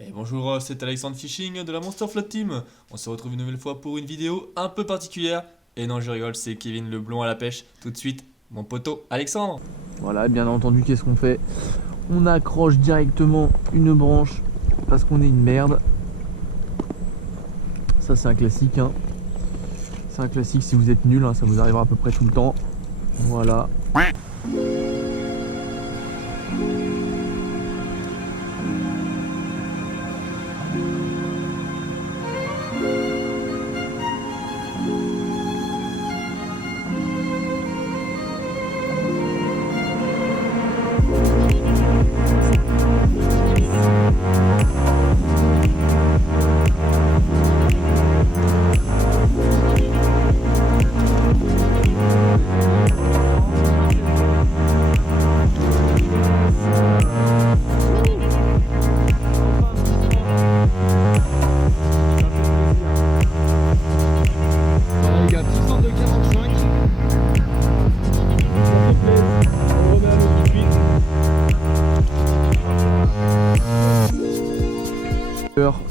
Et bonjour, c'est Alexandre Fishing de la Monster Float Team. On se retrouve une nouvelle fois pour une vidéo un peu particulière. Et non, je rigole, c'est Kevin Leblond à la pêche. Tout de suite, mon poteau Alexandre. Voilà, bien entendu, qu'est-ce qu'on fait? On accroche directement une branche parce qu'on est une merde. Ça, c'est un classique, hein. C'est un classique si vous êtes nul, hein, ça vous arrivera à peu près tout le temps. Voilà.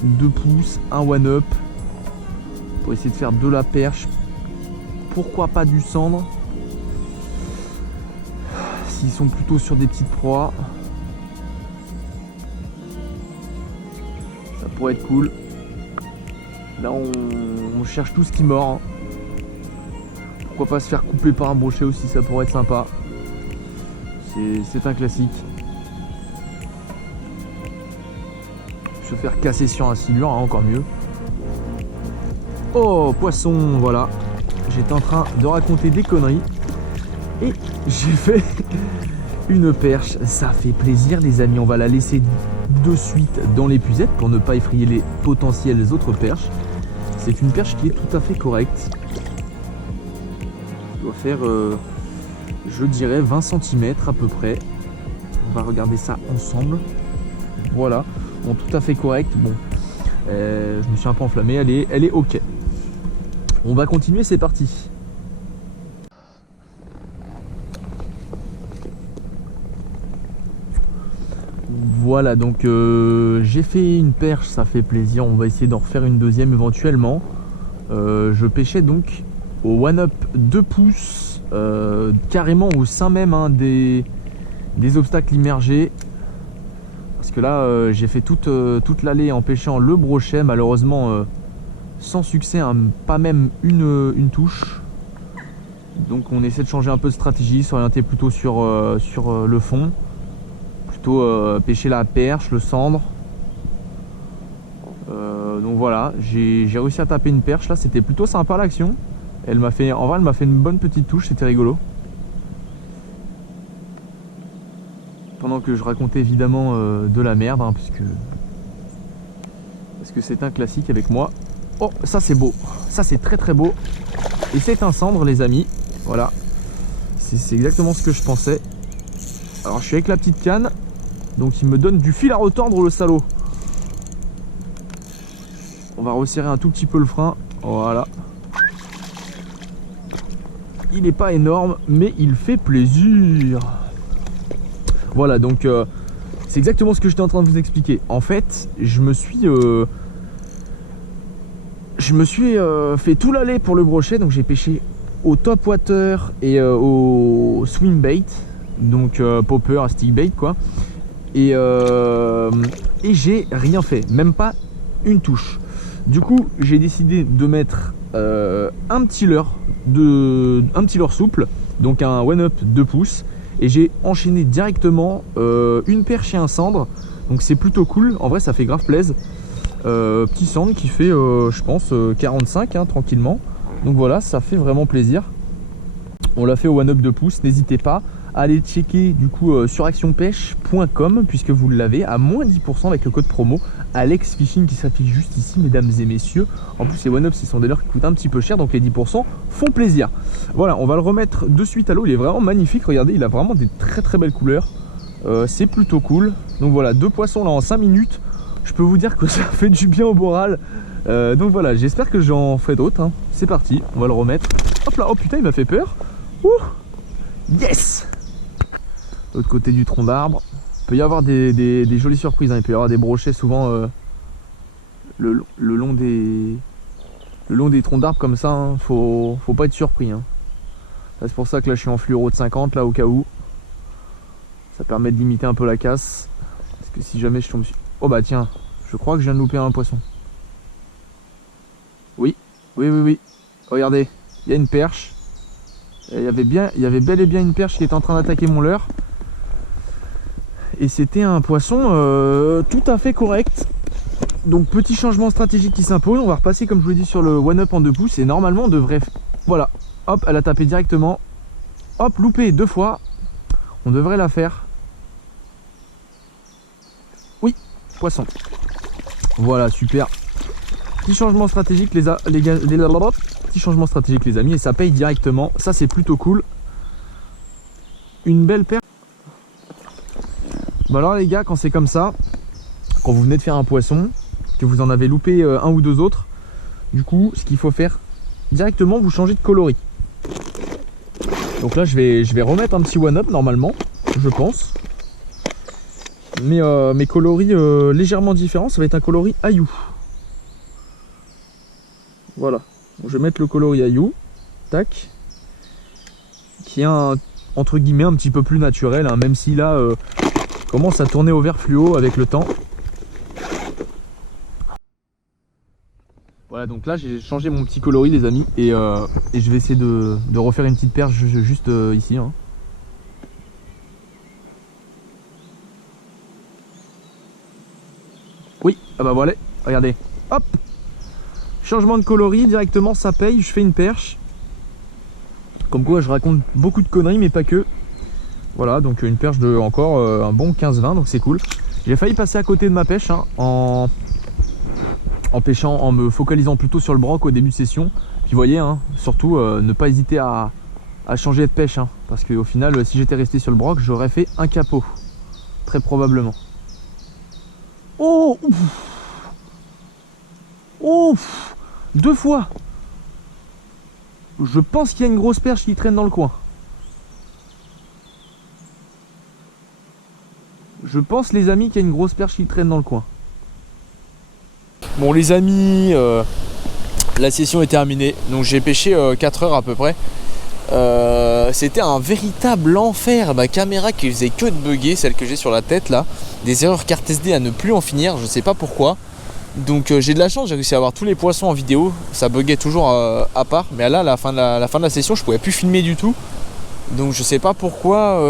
Deux pouces, un one-up pour essayer de faire de la perche. Pourquoi pas du cendre s'ils sont plutôt sur des petites proies. Ça pourrait être cool. Là on cherche tout ce qui mord, hein. Pourquoi pas se faire couper par un brochet aussi, ça pourrait être sympa. C'est un classique. Se faire casser sur un silure, hein, encore mieux. Oh, poisson, voilà. J'étais en train de raconter des conneries et j'ai fait une perche. Ça fait plaisir, les amis. On va la laisser de suite dans l'épuisette pour ne pas effrayer les potentielles autres perches. C'est une perche qui est tout à fait correcte. Elle doit faire, je dirais, 20 cm à peu près. On va regarder ça ensemble. Voilà. Bon, tout à fait correct. Bon, je me suis un peu enflammé. Elle est ok. On va continuer, c'est parti. Voilà, donc j'ai fait une perche, ça fait plaisir. On va essayer d'en refaire une deuxième éventuellement. Je pêchais donc au one-up 2 pouces, carrément au sein même, hein, des obstacles immergés. Parce que là j'ai fait toute l'allée en pêchant le brochet, malheureusement sans succès, hein, pas même une touche. Donc on essaie de changer un peu de stratégie, s'orienter plutôt sur le fond, plutôt pêcher la perche, le cendre. Donc voilà, j'ai réussi à taper une perche là, c'était plutôt sympa l'action. En vrai elle m'a fait une bonne petite touche, c'était rigolo. Pendant que je racontais évidemment de la merde, hein, parce que c'est un classique avec moi. Oh, ça c'est beau, ça c'est très très beau. Et c'est un cendre, les amis. Voilà, c'est exactement ce que je pensais. Alors je suis avec la petite canne, donc il me donne du fil à retordre, le salaud. On va resserrer un tout petit peu le frein. Voilà. Il n'est pas énorme, mais il fait plaisir. Voilà, donc c'est exactement ce que j'étais en train de vous expliquer. En fait, je me suis fait tout l'aller pour le brochet. Donc j'ai pêché au top water et au swim bait, donc popper, stick bait quoi. Et j'ai rien fait, même pas une touche. Du coup, j'ai décidé de mettre un petit leurre souple, donc un one-up 2 pouces. Et j'ai enchaîné directement une perche et un cendre. Donc c'est plutôt cool. En vrai ça fait grave plaisir. Petit cendre qui fait je pense 45 hein, tranquillement. Donc voilà, ça fait vraiment plaisir. On l'a fait au one-up 2 pouces. N'hésitez pas à aller checker du coup sur actionpêche.com, puisque vous l'avez à moins 10% avec le code promo Alex Fishing qui s'affiche juste ici, mesdames et messieurs. En plus les one-ups ce sont des leurres qui coûtent un petit peu cher, donc les 10% font plaisir. Voilà, on va le remettre de suite à l'eau. Il est vraiment magnifique, regardez, il a vraiment des très très belles couleurs. C'est plutôt cool. Donc voilà, 2 poissons là en 5 minutes. Je peux vous dire que ça fait du bien au moral. Donc voilà, j'espère que j'en ferai d'autres, hein. C'est parti, on va le remettre. Hop là, oh putain, il m'a fait peur. Ouh, yes. L'autre côté du tronc d'arbre. peut y avoir des jolies surprises, hein. Il peut y avoir des brochets souvent le long des troncs d'arbres comme ça, hein. Faut pas être surpris, hein. C'est pour ça que là je suis en fluoro de 50 là au cas où. Ça permet de limiter un peu la casse. Parce que si jamais je tombe sur... Oh bah tiens, je crois que je viens de louper un poisson. Oui. Regardez, il y a une perche. Il y avait bel et bien une perche qui était en train d'attaquer mon leurre. Et c'était un poisson tout à fait correct. Donc petit changement stratégique qui s'impose. On va repasser comme je vous l'ai dit sur le one up en 2 pouces. Et normalement on devrait... Voilà, hop, elle a tapé directement. Hop, loupé 2 fois. On devrait la faire. Oui, poisson. Voilà, super. Petit changement stratégique petit changement stratégique les amis. Et ça paye directement. Ça c'est plutôt cool. Une belle paire. Bon alors les gars, quand c'est comme ça, quand vous venez de faire un poisson, que vous en avez loupé un ou deux autres, du coup ce qu'il faut faire directement, vous changez de coloris. Donc là je vais remettre un petit one up normalement, je pense. Mais mes coloris légèrement différents, ça va être un coloris Ayou. Voilà, donc, je vais mettre le coloris Ayou, tac, qui est entre guillemets un petit peu plus naturel, hein, même si là commence à tourner au vert fluo avec le temps. Voilà, donc là j'ai changé mon petit coloris les amis et je vais essayer de refaire une petite perche juste ici, hein. Oui, ah bah voilà, regardez, hop, changement de coloris directement, ça paye, je fais une perche. Comme quoi je raconte beaucoup de conneries mais pas que. Voilà, donc une perche de encore un bon 15-20, donc c'est cool. J'ai failli passer à côté de ma pêche, hein, en pêchant, en me focalisant plutôt sur le broc au début de session. Puis vous voyez, hein, surtout ne pas hésiter à changer de pêche, hein, parce qu'au final si j'étais resté sur le broc j'aurais fait un capot, très probablement. Oh, ouf, 2 fois. Je pense qu'il y a une grosse perche qui traîne dans le coin. Je pense les amis qu'il y a une grosse perche qui traîne dans le coin. Bon les amis, la session est terminée. Donc j'ai pêché 4 heures à peu près. C'était un véritable enfer. Ma caméra qui faisait que de bugger, celle que j'ai sur la tête là. Des erreurs carte SD à ne plus en finir, je sais pas pourquoi. Donc j'ai de la chance, j'ai réussi à avoir tous les poissons en vidéo. Ça buguait toujours à part. Mais là, à la fin de la session, je pouvais plus filmer du tout. Donc je sais pas pourquoi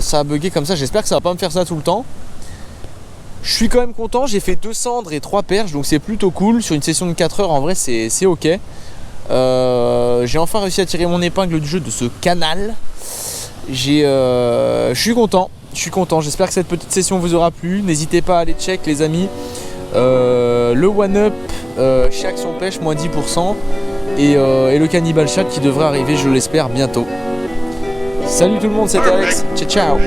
ça a bugué comme ça. J'espère que ça va pas me faire ça tout le temps. Je suis quand même content, j'ai fait 2 cendres et 3 perches, donc c'est plutôt cool. Sur une session de 4 heures, en vrai, c'est ok. J'ai enfin réussi à tirer mon épingle du jeu de ce canal. Je suis content, j'espère que cette petite session vous aura plu. N'hésitez pas à aller check les amis. Le one up chez Action Pêche, moins 10%. Et le Cannibal Chat qui devrait arriver, je l'espère, bientôt. Salut tout le monde, c'était Alex, ciao ciao.